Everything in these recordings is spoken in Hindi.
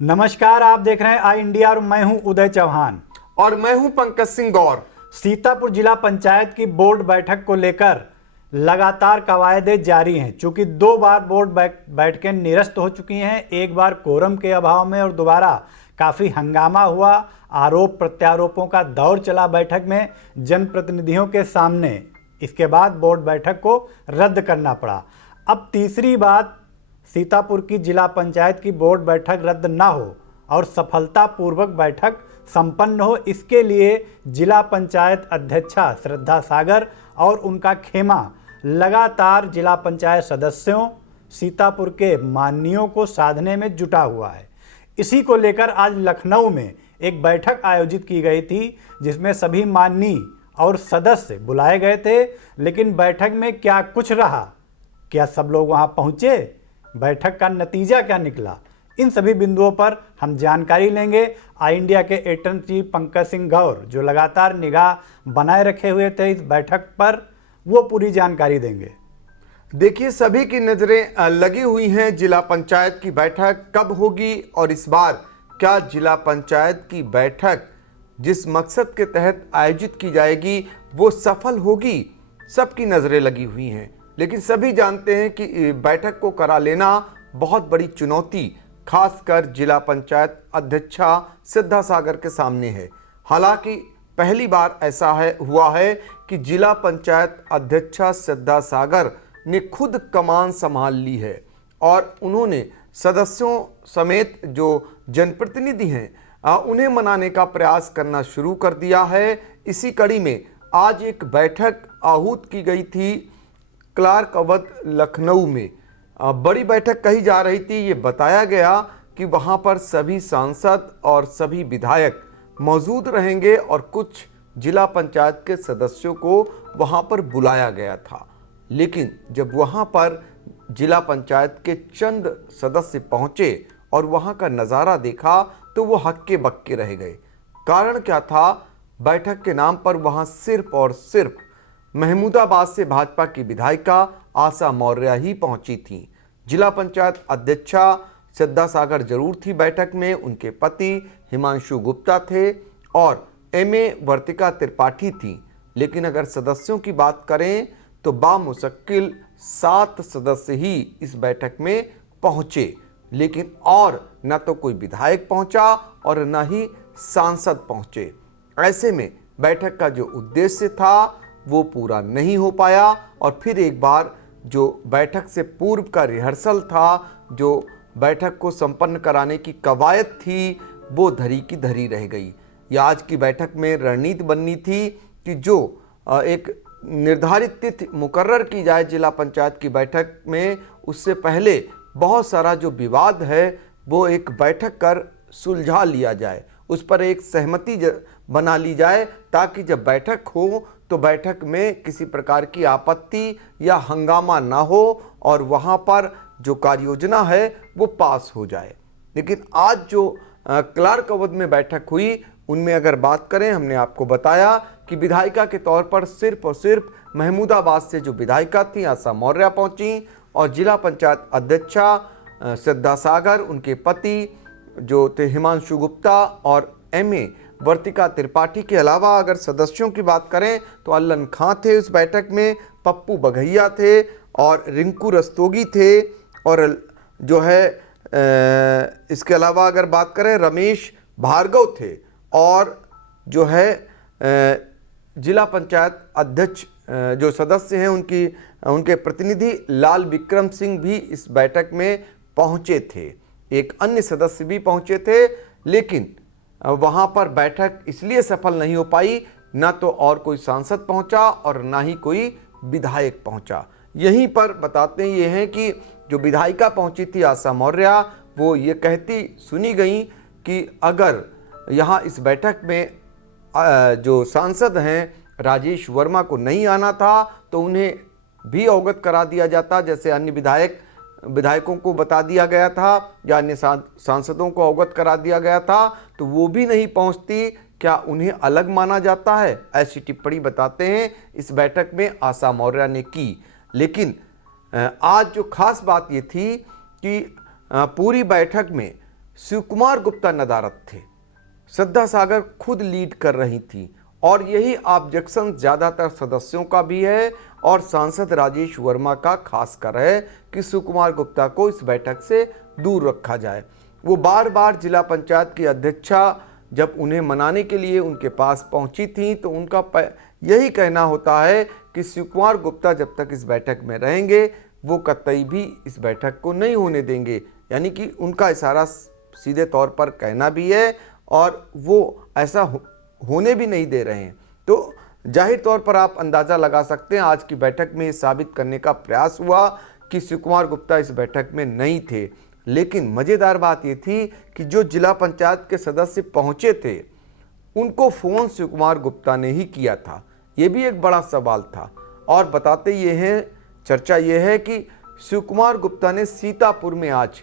नमस्कार, आप देख रहे हैं आई इंडिया और मैं हूं उदय चौहान। और मैं हूं पंकज सिंह गौर। सीतापुर जिला पंचायत की बोर्ड बैठक को लेकर लगातार कवायदे जारी हैं। चूंकि 2 बार बोर्ड बैठकें निरस्त हो चुकी हैं, एक बार कोरम के अभाव में और दोबारा काफ़ी हंगामा हुआ, आरोप प्रत्यारोपों का दौर चला बैठक में जनप्रतिनिधियों के सामने। इसके बाद बोर्ड बैठक को रद्द करना पड़ा। अब तीसरी बात, सीतापुर की जिला पंचायत की बोर्ड बैठक रद्द न हो और सफलतापूर्वक बैठक संपन्न हो, इसके लिए जिला पंचायत अध्यक्षा श्रद्धा सागर और उनका खेमा लगातार जिला पंचायत सदस्यों, सीतापुर के माननीयों को साधने में जुटा हुआ है। इसी को लेकर आज लखनऊ में एक बैठक आयोजित की गई थी, जिसमें सभी माननीय और सदस्य बुलाए गए थे। लेकिन बैठक में क्या कुछ रहा, क्या सब लोग वहां पहुंचे, बैठक का नतीजा क्या निकला, इन सभी बिंदुओं पर हम जानकारी लेंगे। आई इंडिया के एडिटर चीफ पंकज सिंह गौर, जो लगातार निगाह बनाए रखे हुए थे इस बैठक पर, वो पूरी जानकारी देंगे। देखिए, सभी की नजरें लगी हुई हैं। जिला पंचायत की बैठक कब होगी और इस बार क्या जिला पंचायत की बैठक जिस मकसद के तहत आयोजित की जाएगी वो सफल होगी, सबकी नजरें लगी हुई हैं। लेकिन सभी जानते हैं कि बैठक को करा लेना बहुत बड़ी चुनौती खासकर जिला पंचायत अध्यक्षा श्रद्धा सागर के सामने है। हालांकि पहली बार ऐसा हुआ है कि जिला पंचायत अध्यक्षा श्रद्धा सागर ने खुद कमान संभाल ली है और उन्होंने सदस्यों समेत जो जनप्रतिनिधि हैं उन्हें मनाने का प्रयास करना शुरू कर दिया है। इसी कड़ी में आज एक बैठक आहूत की गई थी क्लार्क अवध लखनऊ में। बड़ी बैठक कही जा रही थी। ये बताया गया कि वहां पर सभी सांसद और सभी विधायक मौजूद रहेंगे और कुछ जिला पंचायत के सदस्यों को वहां पर बुलाया गया था। लेकिन जब वहां पर जिला पंचायत के चंद सदस्य पहुंचे और वहां का नज़ारा देखा तो वो हक्के बक्के रह गए। कारण क्या था? बैठक के नाम पर वहां सिर्फ और सिर्फ महमूदाबाद से भाजपा की विधायिका आशा मौर्य ही पहुंची थी। जिला पंचायत अध्यक्षा श्रद्धा सागर जरूर थी बैठक में, उनके पति हिमांशु गुप्ता थे और एमए वर्तिका त्रिपाठी थी। लेकिन अगर सदस्यों की बात करें तो बामुश्किल 7 सदस्य ही इस बैठक में पहुंचे। लेकिन और न तो कोई विधायक पहुंचा और न ही सांसद पहुंचे। ऐसे में बैठक का जो उद्देश्य था वो पूरा नहीं हो पाया और फिर एक बार जो बैठक से पूर्व का रिहर्सल था, जो बैठक को संपन्न कराने की कवायद थी, वो धरी की धरी रह गई। या आज की बैठक में रणनीति बननी थी कि जो एक निर्धारित तिथि मुकर्रर की जाए जिला पंचायत की बैठक में, उससे पहले बहुत सारा जो विवाद है वो एक बैठक कर सुलझा लिया जाए, उस पर एक सहमति बना ली जाए, ताकि जब बैठक हो तो बैठक में किसी प्रकार की आपत्ति या हंगामा ना हो और वहाँ पर जो कार्य योजना है वो पास हो जाए। लेकिन आज जो क्लार्क अवध में बैठक हुई उनमें अगर बात करें, हमने आपको बताया कि विधायिका के तौर पर सिर्फ और सिर्फ महमूदाबाद से जो विधायिका थी आशा मौर्य पहुंची और जिला पंचायत अध्यक्षा श्रद्धा सागर, उनके पति जो थे हिमांशु गुप्ता और एमए वर्तिका त्रिपाठी के अलावा अगर सदस्यों की बात करें तो अल्लन खां थे उस बैठक में, पप्पू बघैया थे और रिंकू रस्तोगी थे और जो है इसके अलावा अगर बात करें रमेश भार्गव थे और जो है जिला पंचायत अध्यक्ष जो सदस्य हैं उनके प्रतिनिधि लाल विक्रम सिंह भी इस बैठक में पहुंचे थे। एक अन्य सदस्य भी पहुंचे थे, लेकिन वहां पर बैठक इसलिए सफल नहीं हो पाई, ना तो और कोई सांसद पहुंचा और ना ही कोई विधायक पहुंचा। यहीं पर बताते ये हैं कि जो विधायिका पहुंची थी आशा मौर्य, वो ये कहती सुनी गई कि अगर यहाँ इस बैठक में जो सांसद हैं राजेश वर्मा को नहीं आना था तो उन्हें भी अवगत करा दिया जाता, जैसे अन्य विधायकों को बता दिया गया था या अन्य सांसदों को अवगत करा दिया गया था, तो वो भी नहीं पहुंचती। क्या उन्हें अलग माना जाता है? ऐसी टिप्पणी बताते हैं इस बैठक में आशा मौर्य ने की। लेकिन आज जो खास बात ये थी कि पूरी बैठक में शिव कुमार गुप्ता नदारद थे, श्रद्धा सागर खुद लीड कर रही थी और यही ऑब्जेक्शन ज़्यादातर सदस्यों का भी है और सांसद राजेश वर्मा का खासकर है कि शिव कुमार गुप्ता को इस बैठक से दूर रखा जाए। वो बार बार जिला पंचायत की अध्यक्षा जब उन्हें मनाने के लिए उनके पास पहुंची थी तो उनका यही कहना होता है कि शिव कुमार गुप्ता जब तक इस बैठक में रहेंगे वो कतई भी इस बैठक को नहीं होने देंगे, यानी कि उनका इशारा सीधे तौर पर कहना भी है और वो ऐसा होने भी नहीं दे रहे हैं। तो जाहिर तौर पर आप अंदाज़ा लगा सकते हैं आज की बैठक में ये साबित करने का प्रयास हुआ कि शिव कुमार गुप्ता इस बैठक में नहीं थे। लेकिन मज़ेदार बात ये थी कि जो जिला पंचायत के सदस्य पहुंचे थे उनको फ़ोन शिव कुमार गुप्ता ने ही किया था, ये भी एक बड़ा सवाल था। और बताते ये हैं, चर्चा ये है कि शिव कुमार गुप्ता ने सीतापुर में आज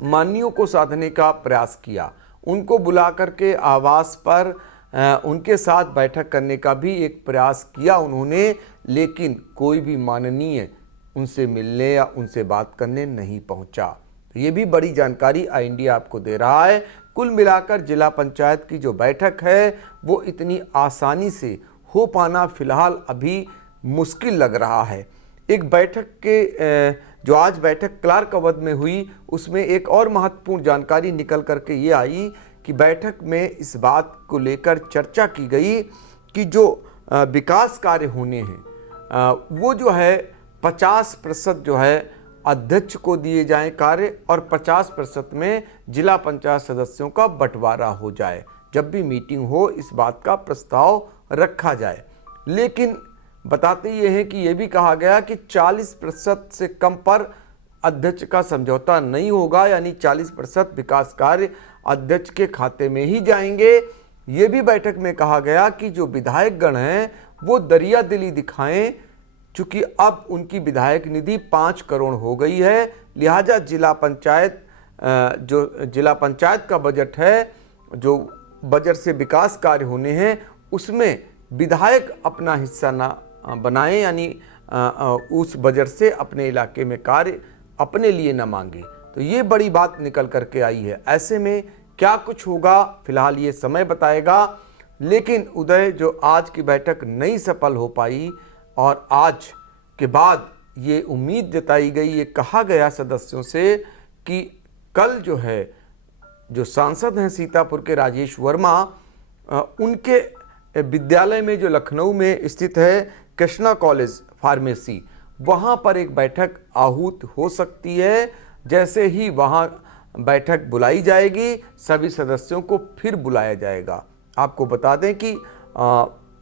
मानियों को साधने का प्रयास किया, उनको बुला करके आवास पर उनके साथ बैठक करने का भी एक प्रयास किया उन्होंने, लेकिन कोई भी माननीय उनसे मिलने या उनसे बात करने नहीं पहुंचा। तो ये भी बड़ी जानकारी आई इंडिया आपको दे रहा है। कुल मिलाकर जिला पंचायत की जो बैठक है वो इतनी आसानी से हो पाना फिलहाल अभी मुश्किल लग रहा है। एक बैठक के जो आज बैठक क्लार्क अवध में हुई उसमें एक और महत्वपूर्ण जानकारी निकल करके ये आई कि बैठक में इस बात को लेकर चर्चा की गई कि जो विकास कार्य होने हैं वो जो है 50% जो है अध्यक्ष को दिए जाएं कार्य और 50% में जिला पंचायत सदस्यों का बंटवारा हो जाए। जब भी मीटिंग हो इस बात का प्रस्ताव रखा जाए। लेकिन बताते ये हैं कि ये भी कहा गया कि 40% से कम पर अध्यक्ष का समझौता नहीं होगा, यानी 40% विकास कार्य अध्यक्ष के खाते में ही जाएंगे। ये भी बैठक में कहा गया कि जो विधायक गण हैं वो दरिया दिली दिखाएं, चूँकि अब उनकी विधायक निधि 5 करोड़ हो गई है, लिहाजा जिला पंचायत का बजट है, जो बजट से विकास कार्य होने हैं उसमें विधायक अपना हिस्सा ना बनाएं, यानी उस बजट से अपने इलाके में कार्य अपने लिए न मांगे। तो ये बड़ी बात निकल करके आई है। ऐसे में क्या कुछ होगा फिलहाल ये समय बताएगा। लेकिन उदय, जो आज की बैठक नहीं सफल हो पाई और आज के बाद ये उम्मीद जताई गई, ये कहा गया सदस्यों से कि कल जो है जो सांसद हैं सीतापुर के राजेश वर्मा, उनके विद्यालय में जो लखनऊ में स्थित है कृष्णा कॉलेज फार्मेसी, वहाँ पर एक बैठक आहूत हो सकती है। जैसे ही वहाँ बैठक बुलाई जाएगी सभी सदस्यों को फिर बुलाया जाएगा। आपको बता दें कि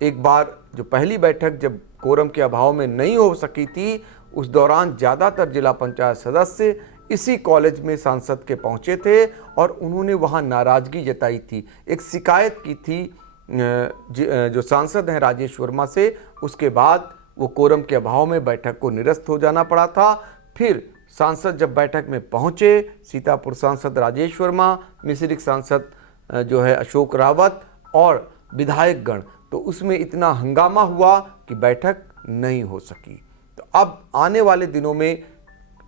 एक बार जो पहली बैठक जब कोरम के अभाव में नहीं हो सकी थी, उस दौरान ज़्यादातर जिला पंचायत सदस्य इसी कॉलेज में सांसद के पहुँचे थे और उन्होंने वहाँ नाराज़गी जताई थी, एक शिकायत की थी जो सांसद हैं राजेश वर्मा से। उसके बाद वो कोरम के अभाव में बैठक को निरस्त हो जाना पड़ा था। फिर सांसद जब बैठक में पहुंचे, सीतापुर सांसद राजेश वर्मा, मिश्रिख सांसद जो है अशोक रावत और विधायक गण, तो उसमें इतना हंगामा हुआ कि बैठक नहीं हो सकी। तो अब आने वाले दिनों में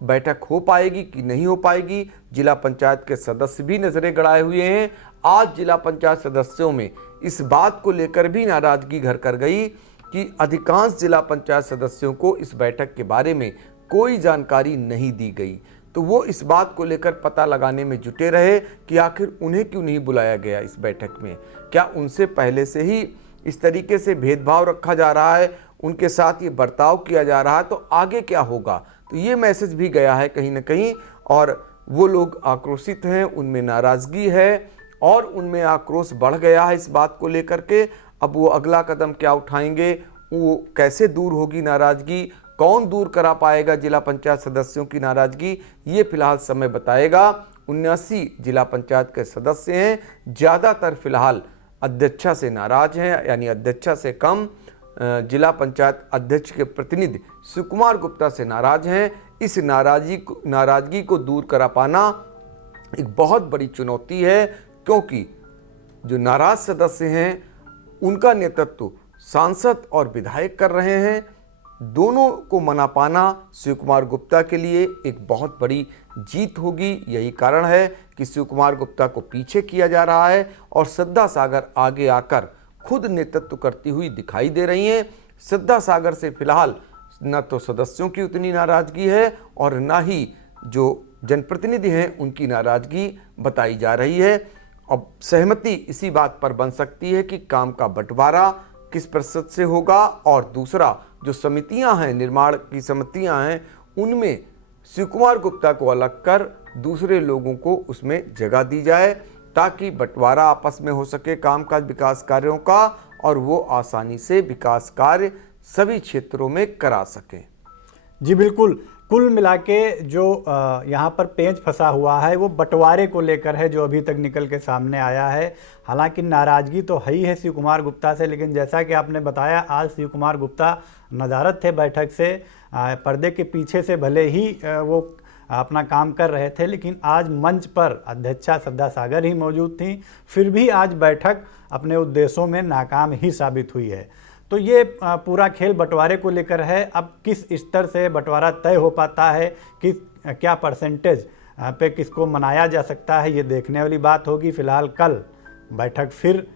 बैठक हो पाएगी कि नहीं हो पाएगी, जिला पंचायत के सदस्य भी नजरें गड़ाए हुए हैं। आज जिला पंचायत सदस्यों में इस बात को लेकर भी नाराजगी घर कर गई कि अधिकांश जिला पंचायत सदस्यों को इस बैठक के बारे में कोई जानकारी नहीं दी गई। तो वो इस बात को लेकर पता लगाने में जुटे रहे कि आखिर उन्हें क्यों नहीं बुलाया गया इस बैठक में। क्या उनसे पहले से ही इस तरीके से भेदभाव रखा जा रहा है, उनके साथ ये बर्ताव किया जा रहा है, तो आगे क्या होगा। तो ये मैसेज भी गया है कहीं ना कहीं और वो लोग आक्रोशित हैं, उनमें नाराज़गी है और उनमें आक्रोश बढ़ गया है इस बात को लेकर के। अब वो अगला कदम क्या उठाएंगे, वो कैसे दूर होगी नाराज़गी, कौन दूर करा पाएगा जिला पंचायत सदस्यों की नाराज़गी, ये फिलहाल समय बताएगा। 79 जिला पंचायत के सदस्य हैं, ज़्यादातर फिलहाल अध्यक्षा से नाराज हैं, यानी अध्यक्षा से कम जिला पंचायत अध्यक्ष के प्रतिनिधि शिव कुमार गुप्ता से नाराज हैं। इस नाराज़गी को दूर करा पाना एक बहुत बड़ी चुनौती है, क्योंकि जो नाराज सदस्य हैं उनका नेतृत्व सांसद और विधायक कर रहे हैं। दोनों को मना पाना शिव कुमार गुप्ता के लिए एक बहुत बड़ी जीत होगी। यही कारण है कि शिव कुमार गुप्ता को पीछे किया जा रहा है और श्रद्धा सागर आगे आकर खुद नेतृत्व करती हुई दिखाई दे रही हैं। श्रद्धा सागर से फिलहाल न तो सदस्यों की उतनी नाराजगी है और न ही जो जनप्रतिनिधि हैं उनकी नाराजगी बताई जा रही है। अब सहमति इसी बात पर बन सकती है कि काम का बंटवारा किस प्रतिशत से होगा और दूसरा जो समितियां हैं, निर्माण की समितियां हैं, उनमें शिव कुमार गुप्ता को अलग कर दूसरे लोगों को उसमें जगह दी जाए ताकि बंटवारा आपस में हो सके कामकाज विकास कार्यों का और वो आसानी से विकास कार्य सभी क्षेत्रों में करा सकें। जी बिल्कुल, कुल मिला के जो यहाँ पर पेंच फंसा हुआ है वो बंटवारे को लेकर है, जो अभी तक निकल के सामने आया है। हालांकि नाराज़गी तो है ही है शिव कुमार गुप्ता से, लेकिन जैसा कि आपने बताया आज शिव कुमार गुप्ता नज़ारत थे बैठक से, पर्दे के पीछे से भले ही वो अपना काम कर रहे थे, लेकिन आज मंच पर अध्यक्षा श्रद्धा सागर ही मौजूद थी। फिर भी आज बैठक अपने उद्देश्यों में नाकाम ही साबित हुई है। तो ये पूरा खेल बंटवारे को लेकर है। अब किस स्तर से बंटवारा तय हो पाता है, किस क्या परसेंटेज पे किसको मनाया जा सकता है, ये देखने वाली बात होगी। फिलहाल कल बैठक फिर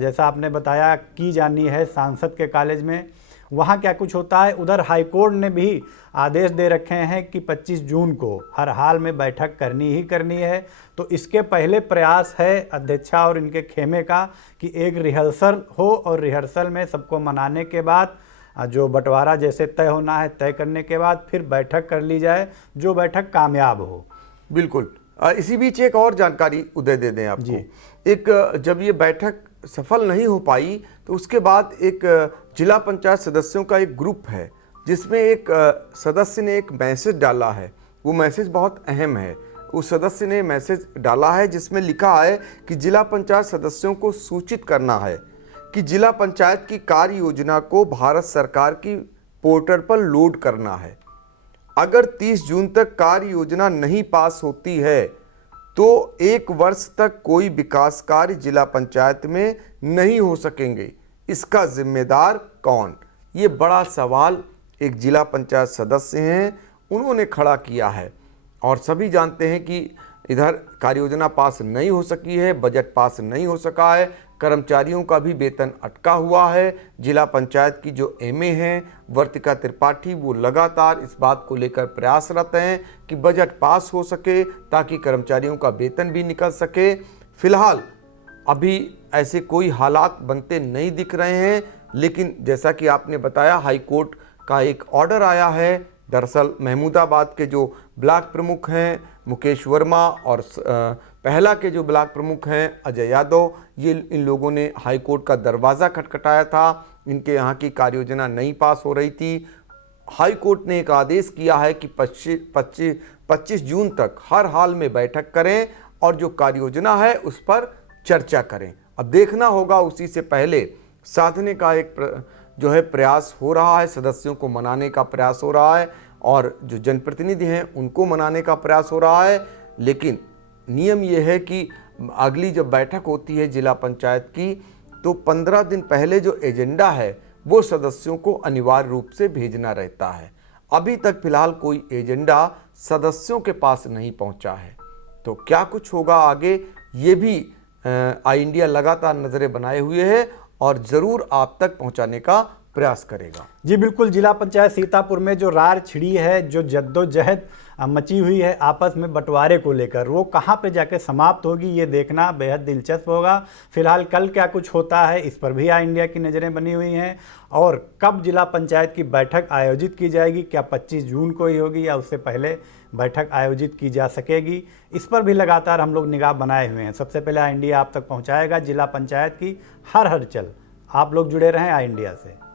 जैसा आपने बताया की जानी है सांसद के कॉलेज में, वहाँ क्या कुछ होता है। उधर हाईकोर्ट ने भी आदेश दे रखे हैं कि 25 जून को हर हाल में बैठक करनी ही करनी है। तो इसके पहले प्रयास है अध्यक्षा और इनके खेमे का कि एक रिहर्सल हो और रिहर्सल में सबको मनाने के बाद जो बंटवारा जैसे तय होना है तय करने के बाद फिर बैठक कर ली जाए, जो बैठक कामयाब हो। बिल्कुल। इसी बीच एक और जानकारी उदय दे दें आपको। एक जब ये बैठक सफल नहीं हो पाई तो उसके बाद एक जिला पंचायत सदस्यों का एक ग्रुप है जिसमें एक सदस्य ने एक मैसेज डाला है। वो मैसेज बहुत अहम है। उस सदस्य ने मैसेज डाला है जिसमें लिखा है कि जिला पंचायत सदस्यों को सूचित करना है कि जिला पंचायत की कार्य योजना को भारत सरकार की पोर्टल पर लोड करना है। अगर 30 जून तक कार्य योजना नहीं पास होती है तो 1 वर्ष तक कोई विकास कार्य जिला पंचायत में नहीं हो सकेंगे। इसका जिम्मेदार कौन? ये बड़ा सवाल एक जिला पंचायत सदस्य हैं उन्होंने खड़ा किया है। और सभी जानते हैं कि इधर कार्य योजना पास नहीं हो सकी है, बजट पास नहीं हो सका है, कर्मचारियों का भी वेतन अटका हुआ है। जिला पंचायत की जो एमए हैं वर्तिका त्रिपाठी, वो लगातार इस बात को लेकर प्रयासरत हैं कि बजट पास हो सके ताकि कर्मचारियों का वेतन भी निकल सके। फिलहाल अभी ऐसे कोई हालात बनते नहीं दिख रहे हैं, लेकिन जैसा कि आपने बताया हाई कोर्ट का एक ऑर्डर आया है। दरअसल महमूदाबाद के जो ब्लॉक प्रमुख हैं मुकेश वर्मा और पहला के जो ब्लॉक प्रमुख हैं अजय यादव, ये इन लोगों ने हाई कोर्ट का दरवाज़ा खटखटाया था। इनके यहाँ की कार्य योजना नहीं पास हो रही थी। हाई कोर्ट ने एक आदेश किया है कि 25 जून तक हर हाल में बैठक करें और जो कार्य योजना है उस पर चर्चा करें। अब देखना होगा, उसी से पहले साधने का एक जो है प्रयास हो रहा है, सदस्यों को मनाने का प्रयास हो रहा है और जो जनप्रतिनिधि हैं उनको मनाने का प्रयास हो रहा है। लेकिन नियम यह है कि अगली जब बैठक होती है जिला पंचायत की तो 15 दिन पहले जो एजेंडा है वो सदस्यों को अनिवार्य रूप से भेजना रहता है। अभी तक फिलहाल कोई एजेंडा सदस्यों के पास नहीं पहुंचा है। तो क्या कुछ होगा आगे, ये भी आई इंडिया लगातार नज़रें बनाए हुए है और ज़रूर आप तक पहुंचाने का प्रयास करेगा। जी बिल्कुल, जिला पंचायत सीतापुर में जो रार छिड़ी है, जो जद्दोजहद मची हुई है आपस में बंटवारे को लेकर, वो कहाँ पे जाके समाप्त होगी ये देखना बेहद दिलचस्प होगा। फिलहाल कल क्या कुछ होता है इस पर भी आई इंडिया की नज़रें बनी हुई हैं और कब जिला पंचायत की बैठक आयोजित की जाएगी, क्या 25 जून को ही होगी या उससे पहले बैठक आयोजित की जा सकेगी, इस पर भी लगातार हम लोग निगाह बनाए हुए हैं। सबसे पहले आई इंडिया आप तक पहुँचाएगा जिला पंचायत की हर हलचल। आप लोग जुड़े रहें आई इंडिया से।